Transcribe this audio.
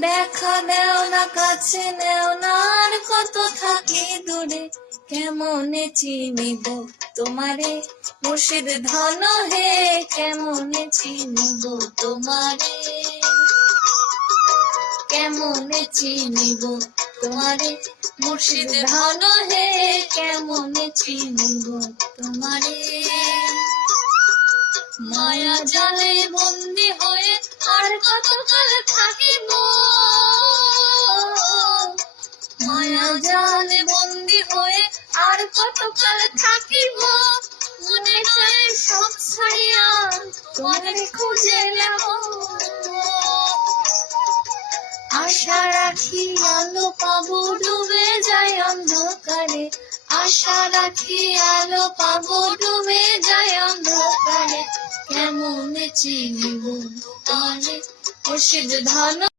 দেখা দেও না, কাছে নেও না, আর কত থাকি দূরে, কেমনে চিনিব তোমারে মুর্শিদ ধন হে, কেমনে চিনিব তোমারে, কেমনে চিনিব তোমারে মুর্শিদ ধন হে, কেমনে চিনিব তোমারে। মায়া জালে বন্দি হয়ে আর কতকাল থাকিব, মায়া জালে বন্দি হয়ে আর কতকাল থাকিব, মনে চায় সব ছাড়িয়া তোমারে খুঁজে নেব। আশা রাখি আলো পাবো, ডুবে যায় অন্ধকারে, আশা রাখি আলো পাবো, ডুবে যায় অন্ধকারে, কেমনে চিনিব তোমারে মুর্শিদ ধন।